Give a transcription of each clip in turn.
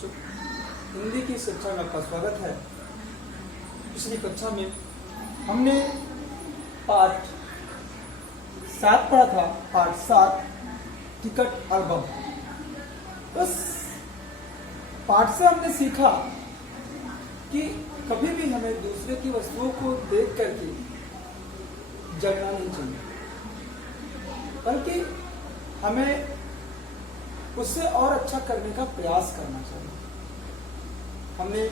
बच्चों, हिंदी की शिक्षा में आपका स्वागत है। पिछली कक्षा में हमने पाठ 7 पढ़ा था। पाठ 7 टिकट एल्बम। बस पाठ से हमने सीखा कि कभी भी हमें दूसरे की वस्तुओं को देख करके जलना नहीं चाहिए, बल्कि हमें उससे और अच्छा करने का प्रयास करना चाहिए। हमने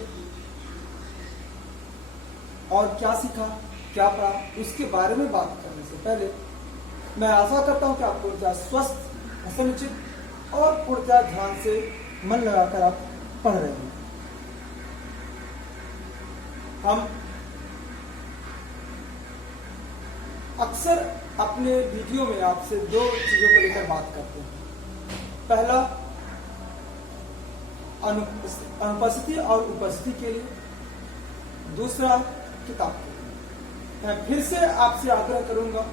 और क्या सीखा, क्या पढ़ा, उसके बारे में बात करने से पहले मैं आशा करता हूं कि आप पूर्णतः स्वस्थ, संचित और पूर्णतः ध्यान से मन लगाकर आप पढ़ रहे हैं। हम अक्सर अपने वीडियो में आपसे 2 चीजों को लेकर बात करते हैं। पहला, अनुपस्थिति और उपस्थिति के लिए। दूसरा, किताब के लिए। मैं फिर से आपसे आग्रह करूंगा,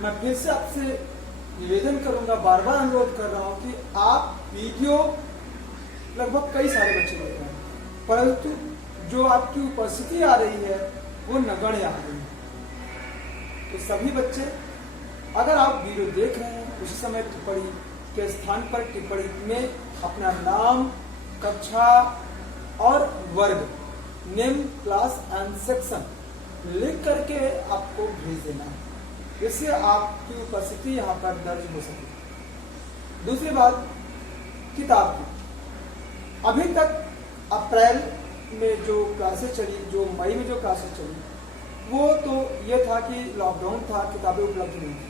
मैं फिर से आपसे निवेदन करूंगा, बार बार अनुरोध कर रहा हूं कि आप वीडियो लगभग कई सारे बच्चे देख रहे हैं, परंतु जो आपकी उपस्थिति आ रही है वो नगण्य आ रही है। तो सभी बच्चे, अगर आप वीडियो देख रहे हैं, उसी समय टिप्पणी के स्थान पर टिप्पणी में अपना नाम, कक्षा और वर्ग, नेम, क्लास एंड सेक्शन लिख करके आपको भेज देना है, जिससे आपकी उपस्थिति यहाँ पर दर्ज हो सके। दूसरी बात, किताब की। अभी तक अप्रैल में जो क्लासेस चली, जो मई में जो क्लासेस चली, वो तो ये था कि लॉकडाउन था, किताबें उपलब्ध नहीं थी।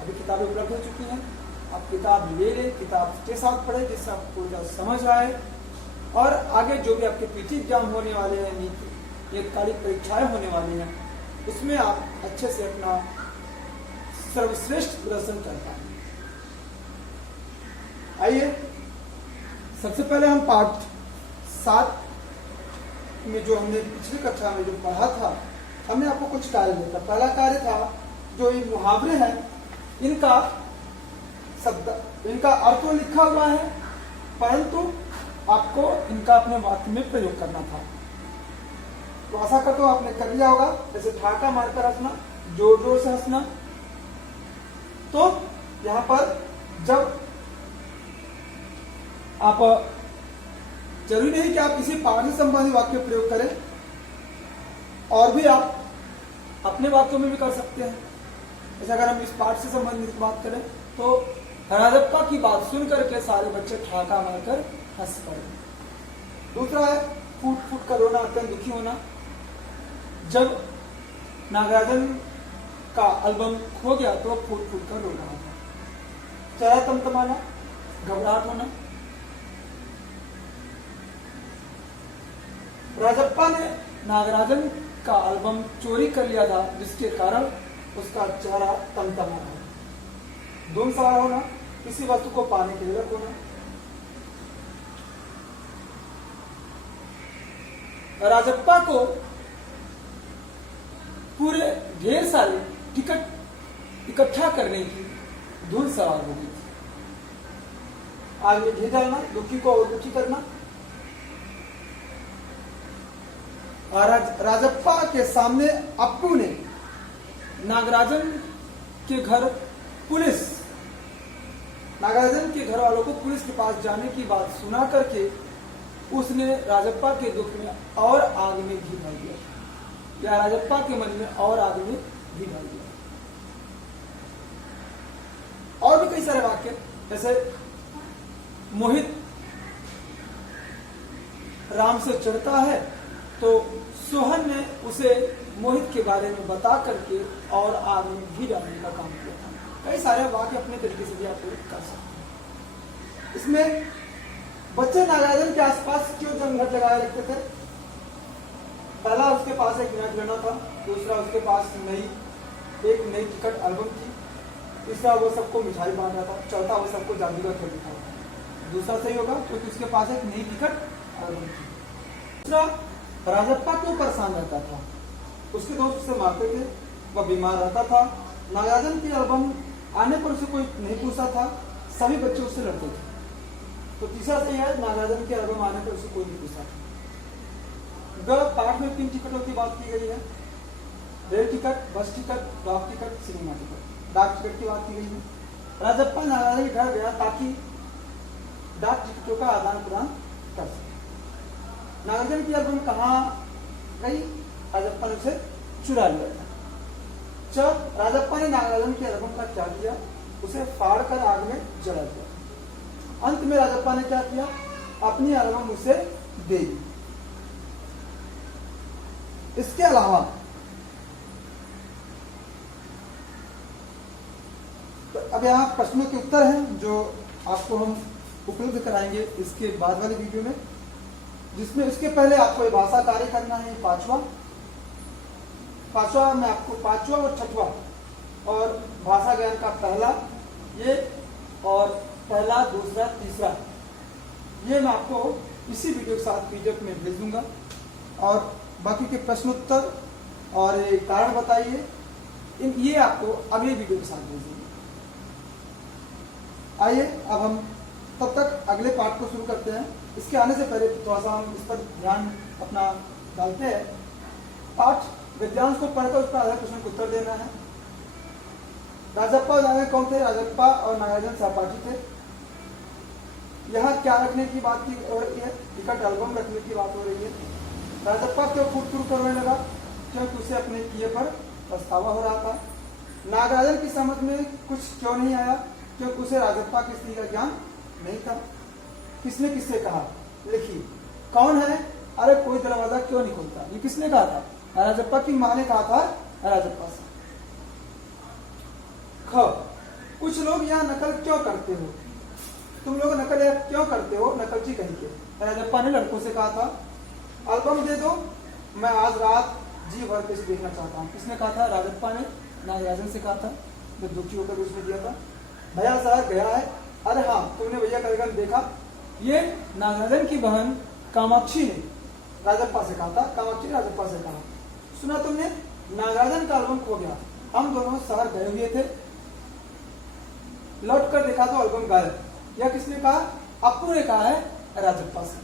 अभी किताबें उपलब्ध हो चुकी हैं। आप किताब ले लें, किताब के साथ पढ़ें, जिससे आपको समझ आए, और आगे जो भी आपके पीटी एग्जाम होने वाले हैं, नियतकालिक परीक्षाएं होने वाली हैं, उसमें आप अच्छे से अपना सर्वश्रेष्ठ प्रदर्शन कर पाए। आइए, सबसे पहले हम पाठ 7 में जो हमने पिछली कक्षा में जो पढ़ा था, हमने आपको कुछ कार्य दिया था। पहला कार्य था, जो ये मुहावरे हैं, इनका अर्थ तो लिखा हुआ है, परंतु आपको इनका अपने वाक्य में प्रयोग करना था। तो आशा करता हूं आपने कर लिया होगा। जैसे ठाका मारकर हंसना, जोर जोर से हंसना। तो यहां पर जब आप, जरूरी नहीं कि आप किसी पाठ से संबंधित वाक्य प्रयोग करें, और भी आप अपने वाक्यों में भी कर सकते हैं। जैसे अगर हम इस पाठ से संबंधित बात करें, तो राजप्पा की बात सुन करके सारे बच्चे ठाका मारकर हंस पड़े। दूसरा है, फूट फूट कर रोना, अत्यंत दुखी होना। जब नागराजन का एल्बम खो गया तो फूट फूट कर रो रहा था। चेहरा तमतमाना, घबराहट होना। राजप्पा ने नागराजन का एल्बम चोरी कर लिया था, जिसके कारण उसका चेहरा तमतमाना। धुन सवार होना, किसी वस्तु को पाने के लिए होना। राजप्पा को पूरे ढेर सारे टिकट इकट्ठा करने की धुन सवार हो गई थी। आग में घी डालना, दुखी को और दुखी करना। राजप्पा के सामने अप्पू ने नागराजन के घर नागराजन के घर वालों को पुलिस के पास जाने की बात सुना करके उसने राजप्पा के दुख में और आग में घी डाल दिया, या राजप्पा के मन में और आग में घी डाल दिया। और भी कई सारे वाक्य, जैसे मोहित राम से चिढ़ता है, तो सोहन ने उसे मोहित के बारे में बता करके और आग में घी डालने का काम किया था। कई सारे वाक्य अपने तरीके से भी आप कर सकते हैं। इसमें बच्चे नागराजन के आसपास क्यों जमघट लगाए रखते थे? पहला, उसके पास एक नया खिलौना था। दूसरा, उसके पास एक नई टिकट एल्बम थी। तीसरा, वो सबको मिठाई बांट रहा था। चौथा, वो सबको जादूगर खेल रहा था। दूसरा सही होगा, क्योंकि उसके पास एक नई टिकट एल्बम थी। दूसरा, राजप्पा क्यों परेशान रहता था? उसके दोस्त उसे मारते थे, वह बीमार रहता था। नागराजन की एल्बम आने पर उसे कोई नहीं पूछता था, सभी बच्चे उससे लड़ते थे। तो तीसरा सही है, नागराजन के एल्बम आने पर उसे कोई नहीं पूछा। ग, पाठ में 3 टिकटों की बात की गई है, रेल टिकट, बस टिकट, डाक टिकट, सिनेमा टिकट। डाक टिकट की बात की गई है। राजप्पा नागराजन के घर गया ताकि डाक टिकटों का आदान प्रदान कर सके। नागराजन की एल्बम कहाँ गई? राजप्पा ने उसे चुरा लिया था। जब राजप्पा ने नागराजन के एल्बम का क्या किया? उसे फाड़ कर आग में जला दिया। अंत में राजप्पा ने क्या किया? अपनी एल्बम उसे दे दी। इसके अलावा तो अब यहाँ प्रश्नों के उत्तर हैं जो आपको हम उपलब्ध कराएंगे इसके बाद वाले वीडियो में, जिसमें इसके पहले आपको ये भाषा कार्य करना है। पांचवा मैं आपको पांचवा और छठवा और भाषा ज्ञान का पहला ये और पहला, दूसरा, तीसरा ये मैं आपको इसी वीडियो के साथ पीडीएफ में भेज दूंगा। और बाकी के प्रश्नोत्तर और कारण बताइए, ये आपको अगले वीडियो के साथ भेजेंगे। आइए अब हम तब तक अगले पाठ को शुरू करते हैं। इसके आने से पहले थोड़ा सा हम इस पर ध्यान अपना डालते हैं। पाठ विद्यांश को पढ़कर उस पर आधारित प्रश्न का उत्तर देना है। राजप्पा और नागराजन कौन थे? राजप्पा और नागराजन सहपाठी थे। यहाँ क्या रखने की बात की हो रही है? टिकट एल्बम रखने की बात हो रही है। राजप्पा क्यों फुट करने लगा? क्योंकि उसे अपने किए पर पछतावा हो रहा था। नागराजन की समझ में कुछ क्यों नहीं आया? क्योंकि उसे राजप्पा की स्थिति का ज्ञान नहीं था। किसने किससे कहा? लिखिए। कौन है? अरे कोई दरवाजा क्यों नहीं खोलता? ये किसने कहा था? राजप्पा की मां ने कहा था राजप्पा से। ख, कुछ लोग यहाँ नकल क्यों करते हो? तुम लोग नकल क्यों करते हो? नकलची कहीं के। राजप्पा ने लड़कों से कहा था। एल्बम दे दो, मैं आज रात जी भर के देखना चाहता हूँ। किसने कहा था? राजप्पा ने नागराजन से कहा था, जो दुखी होकर उसने दिया था। भैया साहब गया है। अरे हाँ, तुमने भैया का देखा? ये नागराजन की बहन कामाक्षी ने राजप्पा से कहा था। कामाक्षी ने राजप्पा से कहा, सुना तुमने? नागराजन का एल्बम खो गया। हम दोनों शहर गए हुए थे, लौट कर देखा तो एल्बम गायब। यह किसने कहा? अप्पू ने कहा है राजप्पा से।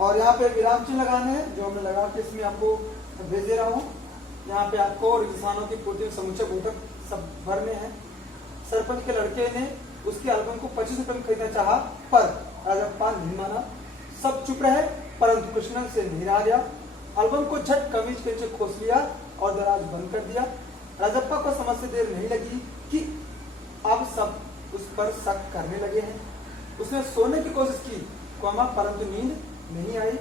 और यहाँ पे विराम चिन्ह लगाने हैं जो हमने लगा के इसमें आपको भेज दे रहा हूँ। यहाँ पे आपको किसानों की पूर्ति में समुचे बोधक सब भरने हैं। सरपंच के लड़के ने उसके एल्बम को 25 रुपए में खरीदना चाहा, पर राजप्पा नहीं माना। सब चुप रहे, परंतु कृष्ण से नहीं रहा गया। एल्बम को झट कमीज के नीचे खोस लिया और दराज बंद कर दिया। राजप्पा को समझ से देर नहीं लगी कि अब सब उस पर शक करने लगे हैं। उसने सोने की कोशिश की, परंतु नींद नहीं आई।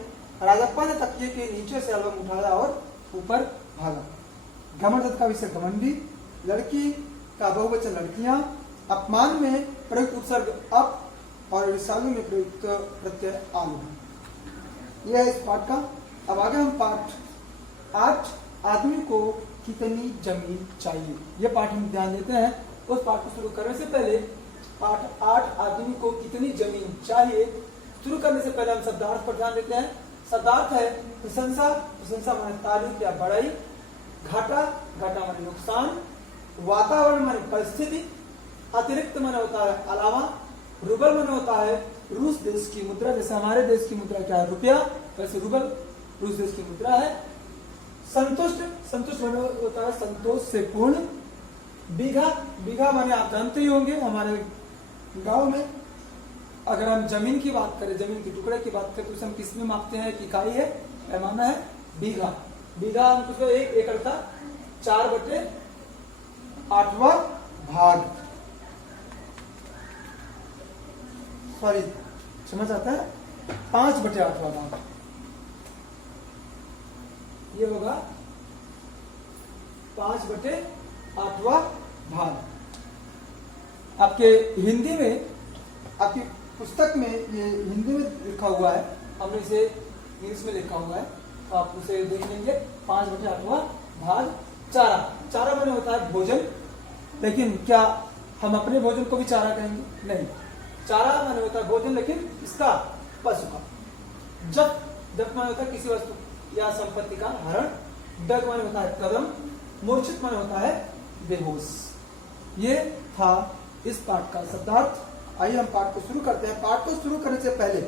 राजप्पा ने तकिए के नीचे से एल्बम उठाया और ऊपर भागा। घमंड का विषय घमंडी, लड़की का बहुवचन लड़कियां, अपमान में प्रयुक्त उपसर्ग अप और विशालु में प्रयुक्त प्रत्यय आलू। यह है इस पाठ का। अब आगे हम पाठ 8 आदमी को कितनी जमीन चाहिए, यह पाठ हम ध्यान देते हैं। उस पाठ को शुरू करने से पहले पाठ 8 आदमी को कितनी जमीन चाहिए शुरू करने से पहले हम शब्दार्थ पर ध्यान देते हैं। शब्दार्थ है प्रशंसा, प्रशंसा माने तारीफ या बड़ाई, घाटा, घाटा माने नुकसान, वातावरण माने परिस्थिति, अतिरिक्त माने होता है अलावा, रूबल माने होता है रूस देश की मुद्रा। जैसे हमारे देश की मुद्रा क्या है? रुपया, वैसे रूबल रूस देश की मुद्रा है। संतुष्ट, संतुष्ट माने होता है संतोष से पूर्ण। बीघा, बीघा माने आप जानते ही होंगे हमारे गांव में अगर हम जमीन की बात करें, जमीन के टुकड़े की बात करें तो उसे हम किस में मापते हैं? कि इकाई है, पैमाना है बीघा। बीघा हम कुछ 1 एकड़ का 4/8वां भाग, सॉरी समझ आता है 5/8वां भाग, ये होगा 5/8वां भाग। आपके हिंदी में, आपकी पुस्तक में ये हिंदी में लिखा हुआ है, हमने इसे इंग्लिश में लिखा हुआ है, तो आप उसे देख लेंगे। 5/8वां भाग चारा। चारा माने होता है भोजन, लेकिन क्या हम अपने भोजन को भी चारा कहेंगे? नहीं। चारा माने होता है भोजन, लेकिन इसका पशु का। जप, जप माने होता है किसी वस्तु या संपत्ति का हरण। डग माने होता है कदम। मूर्छित माने होता है बेहोश। ये था इस पाठ का शब्दार्थ। आइए हम पाठ को शुरू करते हैं। पाठ को शुरू करने से पहले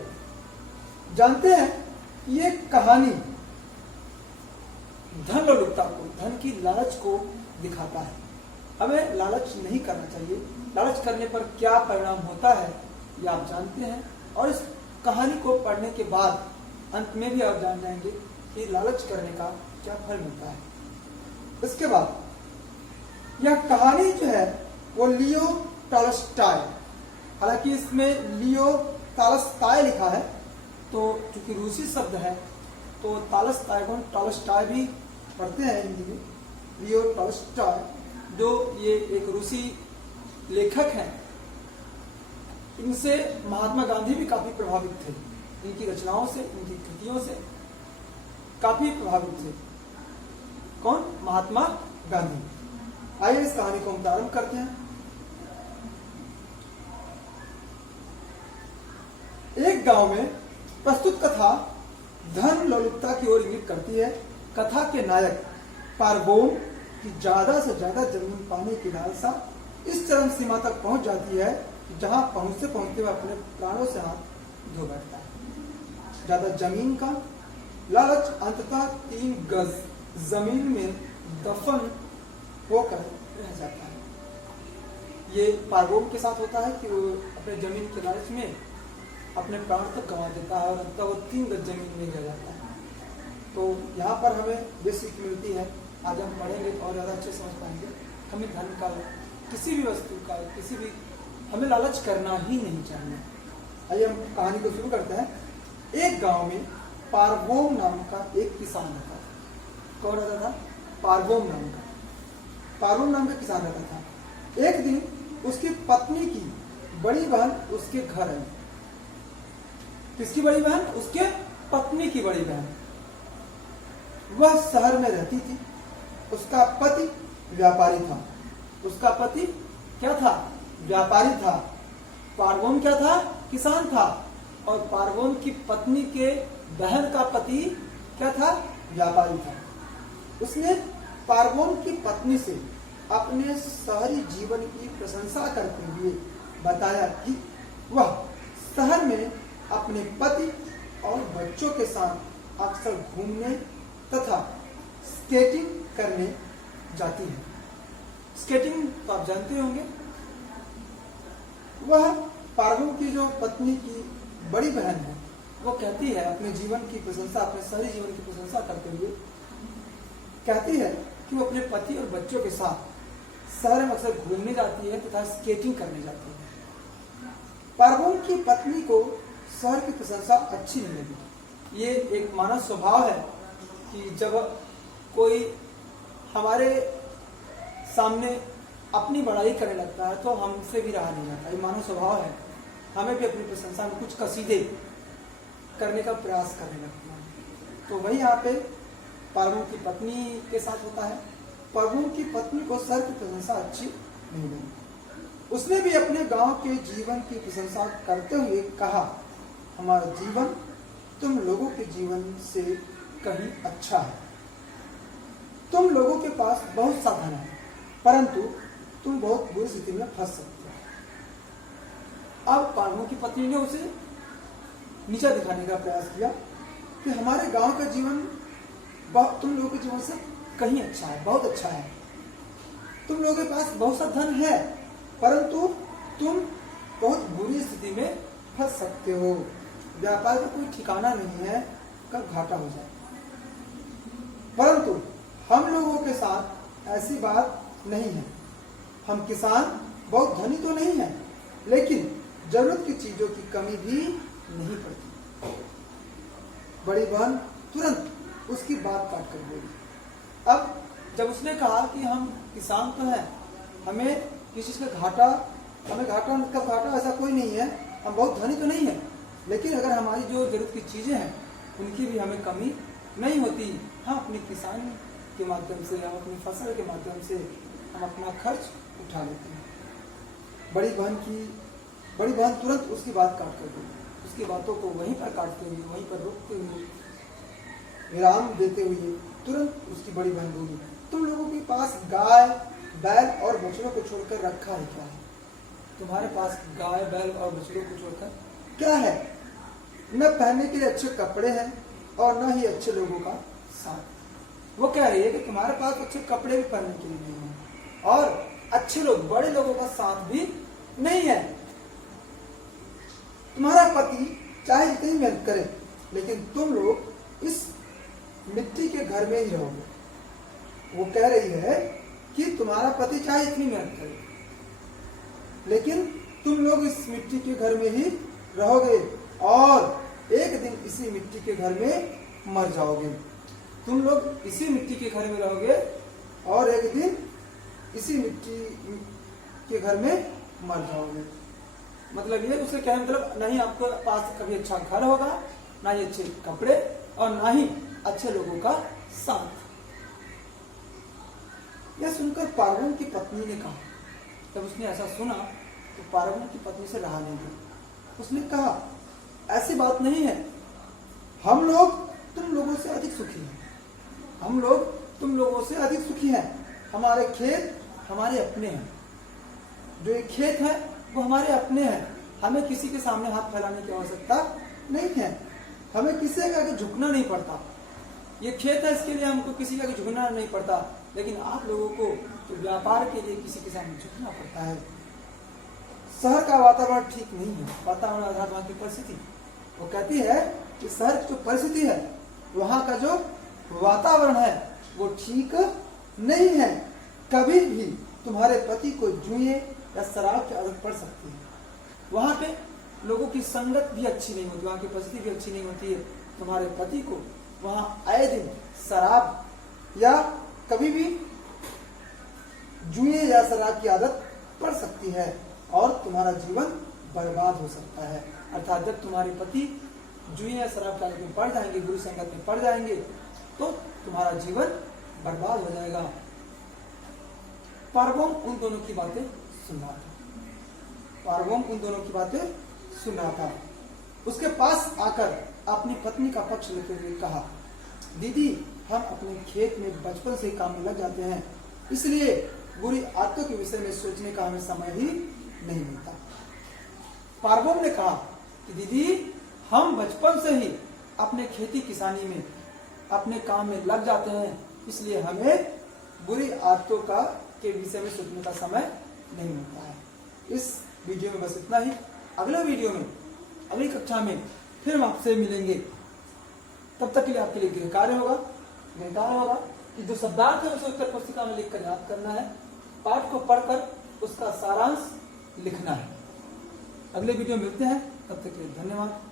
जानते हैं कि ये कहानी धन लोलुपता को, धन की लालच को दिखाता है। हमें लालच नहीं करना चाहिए। लालच करने पर क्या परिणाम होता है ये आप जानते हैं, और इस कहानी को पढ़ने के बाद अंत में भी आप जान जाएंगे कि लालच करने का क्या फल मिलता है। इसके बाद यह कहानी जो है वो लियो टॉलस्टॉय, हालांकि इसमें लियो टॉलस्टॉय लिखा है, तो चूंकि रूसी शब्द है तो टॉलस्टॉय को टॉलस्टॉय भी पढ़ते हैं हिंदी में। लियो टॉलस्टॉय जो ये एक रूसी लेखक हैं, इनसे महात्मा गांधी भी काफी प्रभावित थे। इनकी रचनाओं से, इनकी कृतियों से काफी प्रभावित थे। कौन? महात्मा गांधी। आइए इस कहानी को हम प्रारंभ करते हैं। एक गांव में प्रस्तुत कथा धन लोलुपता की ओर इंगित करती है। कथा के नायक पारबोन की ज्यादा से ज्यादा जमीन पाने की लालसा इस चरम सीमा तक पहुंच जाती है कि जहां पहुंचते पहुंचते वह अपने प्राणों से हाथ धो बैठता है। ज्यादा जमीन का लालच अंततः 3 गज जमीन में दफन होकर रह जाता है। ये पारबोन के साथ होता है कि वो अपने जमीन के लालच में अपने प्राण तक गंवा देता है और अंततः वो 3 गज जमीन में रह जाता है। तो यहाँ पर हमें ये सीख मिलती है, आज हम पढ़ेंगे और ज़्यादा अच्छे समझ पाएंगे। हमें धन का, किसी भी वस्तु का, किसी भी, हमें लालच करना ही नहीं चाहिए। आइए हम कहानी को शुरू करते हैं। एक गांव में पारबोम नाम का एक किसान रहता था। कौन रहता था? पारबोम नाम का। पारबोम नाम का किसान रहता था। एक दिन उसकी पत्नी की बड़ी बहन उसके घर आई। किसकी बड़ी बहन? उसके पत्नी की बड़ी बहन। वह शहर में रहती थी। उसका पति व्यापारी था। उसका पति क्या था? व्यापारी था। पारबोन क्या था? किसान था। और पारबोन की पत्नी के बहन का पति क्या था? व्यापारी था। उसने पारबोन की पत्नी से अपने शहरी जीवन की प्रशंसा करते हुए बताया कि वह शहर में अपने पति और बच्चों के साथ अक्सर घूमने तथा स्केटिंग करने जाती है। स्केटिंग तो आप जानते होंगे। वह पारबोन की जो पत्नी की बड़ी बहन है, वो कहती है अपने जीवन की प्रशंसा, अपने शहरी जीवन की प्रशंसा करते हुए कहती है कि वो अपने पति और बच्चों के साथ शहर में अक्सर घूमने जाती है तथा स्केटिंग करने जाती है। पारबोन की पत्नी को शहर की प्रशंसा अच्छी नहीं लगी। ये एक मानव स्वभाव है कि जब कोई हमारे सामने अपनी बड़ाई करने लगता है तो हमसे भी रहा नहीं जाता। ये मानव स्वभाव है। हमें भी अपनी प्रशंसा में कुछ कसीदे करने का प्रयास करने लगते हैं। तो वही यहाँ पे पारबोन की पत्नी के साथ होता है। पारबोन की पत्नी को शहर की प्रशंसा अच्छी नहीं लगी। उसने भी अपने गांव के जीवन की प्रशंसा करते हुए कहा, हमारा जीवन तुम लोगों के जीवन से कहीं अच्छा है। तुम लोगों के पास बहुत साधन है, परंतु तुम बहुत बुरी स्थिति में फंस सकते हो। अब पारबोन की पत्नी ने उसे नीचा दिखाने का प्रयास किया कि हमारे गांव का जीवन तुम लोगों के जीवन से कहीं अच्छा है, बहुत अच्छा है। तुम लोगों के पास बहुत सा धन है, परंतु तुम बहुत बुरी स्थिति में फंस सकते हो। व्यापार का कोई ठिकाना नहीं है, कब घाटा हो जाए। परंतु हम लोगों के साथ ऐसी बात नहीं है। हम किसान बहुत धनी तो नहीं है, लेकिन जरूरत की चीजों की कमी भी नहीं पड़ती। बड़ी बहन तुरंत उसकी बात काट कर बोली। अब जब उसने कहा कि हम किसान तो हैं, हमें किसी चीज का घाटा, हमें घाटा ऐसा कोई नहीं है, हम बहुत धनी तो नहीं है, लेकिन अगर हमारी जो जरूरत की चीजें हैं उनकी भी हमें कमी नहीं होती। हाँ, अपने किसान के माध्यम से, हम अपनी फसल के माध्यम से हम अपना खर्च उठा लेते हैं। बड़ी बहन तुरंत उसकी बात काट कर दी। उसकी बातों को वहीं पर काटते हुए, वहीं पर रोकते हुए, विराम देते हुए तुरंत उसकी बड़ी बहन बोली, तुम लोगों के पास गाय, बैल और बछड़ों को छोड़कर रखा है क्या है? तुम्हारे पास गाय बैल और बछड़ों को छोड़कर क्या है? न पहनने के लिए अच्छे कपड़े हैं और न ही अच्छे लोगों का साथ। वो कह रही है कि तुम्हारे पास अच्छे कपड़े भी पहनने के लिए नहीं है और अच्छे लोग, बड़े लोगों का साथ भी नहीं है। तुम्हारा पति चाहे जितनी मेहनत करे, लेकिन तुम लोग इस मिट्टी के घर में ही रहोगे। वो कह रही है कि तुम्हारा पति चाहे इतनी मेहनत करे, लेकिन तुम लोग इस मिट्टी के घर में ही रहोगे और एक दिन इसी मिट्टी के घर में मर जाओगे। तुम लोग इसी मिट्टी के घर में रहोगे और एक दिन इसी मिट्टी के घर में मर जाओगे। मतलब ये उसके कहने मतलब नहीं आपके पास कभी अच्छा घर होगा, ना ही अच्छे कपड़े और ना ही अच्छे लोगों का साथ। यह सुनकर पार्वती की पत्नी ने कहा, जब उसने ऐसा सुना तो पार्वती की पत्नी से रहा नहीं गया। उसने कहा, ऐसी बात नहीं है, हम लोग तुम लोगों से अधिक सुखी हैं। हम लोग तुम लोगों से अधिक सुखी हैं। हमारे खेत हमारे अपने हैं। जो ये खेत है वो हमारे अपने हैं। हमें किसी के सामने हाथ फैलाने की आवश्यकता नहीं है। हमें किसी के आगे झुकना नहीं पड़ता। ये खेत है, इसके लिए हमको किसी के आगे झुकना नहीं पड़ता। लेकिन आप लोगों को तो व्यापार के लिए किसी के सामने झुकना पड़ता है। शहर का वातावरण ठीक नहीं है, वातावरण आधार वहाँ की परिस्थिति। वो कहती है कि शहर की जो परिस्थिति है, वहाँ का जो वातावरण है वो ठीक नहीं है। कभी भी तुम्हारे पति को जुए या शराब की आदत पड़ सकती है। वहाँ पे लोगों की संगत भी अच्छी नहीं होती, वहाँ की परिस्थिति भी अच्छी नहीं होती है। तुम्हारे पति को वहाँ आए दिन शराब या कभी भी जुए या शराब की आदत पड़ सकती है और तुम्हारा जीवन बर्बाद हो सकता है। अर्थात जब तुम्हारे पति जुए या शराब की आदत में पड़ जाएंगे, बुरी संगत में पड़ जाएंगे, तो तुम्हारा जीवन बर्बाद हो जाएगा। पार्वोम उन दोनों की बातें सुन रहा था। पार्वोम उन दोनों की बातें सुन रहा था। उसके पास आकर अपनी पत्नी का पक्ष लेते हुए कहा, दीदी, हम अपने खेत में बचपन से काम में लग जाते हैं, इसलिए बुरी आदतों के विषय में सोचने का हमें समय ही नहीं मिलता। पार्वोम ने कहा कि दीदी, हम बचपन से ही अपने खेती किसानी में अपने काम में लग जाते हैं, इसलिए हमें बुरी आदतों के विषय में सोचने का समय नहीं मिलता है। इस वीडियो में बस इतना ही। अगले वीडियो में, अगली कक्षा में फिर हम आपसे मिलेंगे। तब तक के लिए आपके लिए गृह कार्य होगा कि जो शब्दार्थ है उसे उत्तर पुस्तिका में लिखकर याद करना है। पाठ को पढ़कर उसका सारांश लिखना है। अगले वीडियो में मिलते हैं, तब तक के लिए धन्यवाद।